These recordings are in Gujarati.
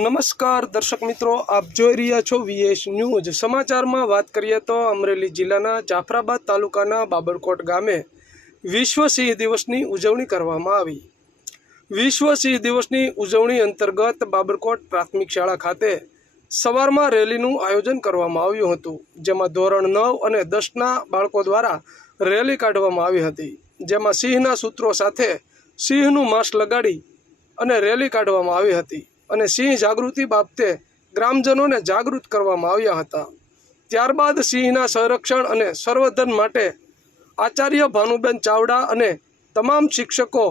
નમસ્કાર દર્શક મિત્રો, આપ જોઈ રહ્યા છો વીએસ ન્યૂઝ. સમાચારમાં વાત કરીએ તો અમરેલી જિલ્લાના જાફરાબાદ તાલુકાના બાબરકોટ ગામે વિશ્વ સિંહ દિવસની ઉજવણી કરવામાં આવી. વિશ્વ સિંહ દિવસની ઉજવણી અંતર્ગત બાબરકોટ પ્રાથમિક શાળા ખાતે સવારમાં રેલીનું આયોજન કરવામાં આવ્યું હતું, જેમાં ધોરણ નવ અને દસના બાળકો દ્વારા રેલી કાઢવામાં આવી હતી. જેમાં સિંહના સૂત્રો સાથે સિંહનું માસ લગાડી અને રેલી કાઢવામાં આવી હતી. અને સિંહ જાગૃતિ બાબતે ગ્રામજનોને જાગૃત કરવામાં આવ્યા હતા. ત્યારબાદ સિંહના સંરક્ષણ અને સંવર્ધન માટે આચાર્ય ભાનુબેન ચાવડા અને તમામ શિક્ષકો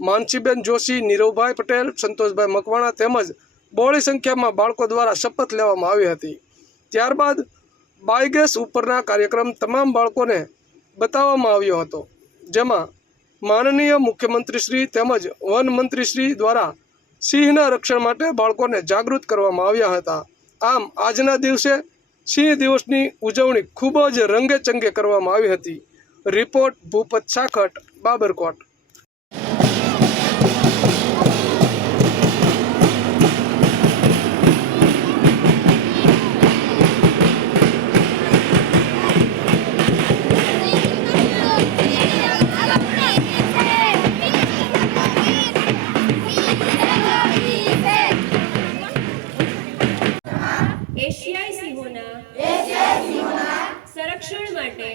માનસીબેન જોશી, નીરવભાઈ પટેલ, સંતોષભાઈ મકવાણા તેમજ બહોળી સંખ્યામાં બાળકો દ્વારા શપથ લેવામાં આવી હતી. ત્યારબાદ બાયગેસ ઉપરના કાર્યક્રમ તમામ બાળકોને બતાવવામાં આવ્યો હતો, જેમાં માનનીય મુખ્યમંત્રીશ્રી તેમજ વન મંત્રીશ્રી દ્વારા સિંહના રક્ષણ માટે બાળકોને જાગૃત કરવામાં આવ્યા હતા. આમ, આજના દિવસે સિંહ દિવસની ઉજવણી ખૂબ જ રંગે ચંગે કરવામાં આવી હતી. રિપોર્ટ ભૂપત સાખટ, બાબરકોટ. એશિયાઈ સિંહોના સંરક્ષણ માટે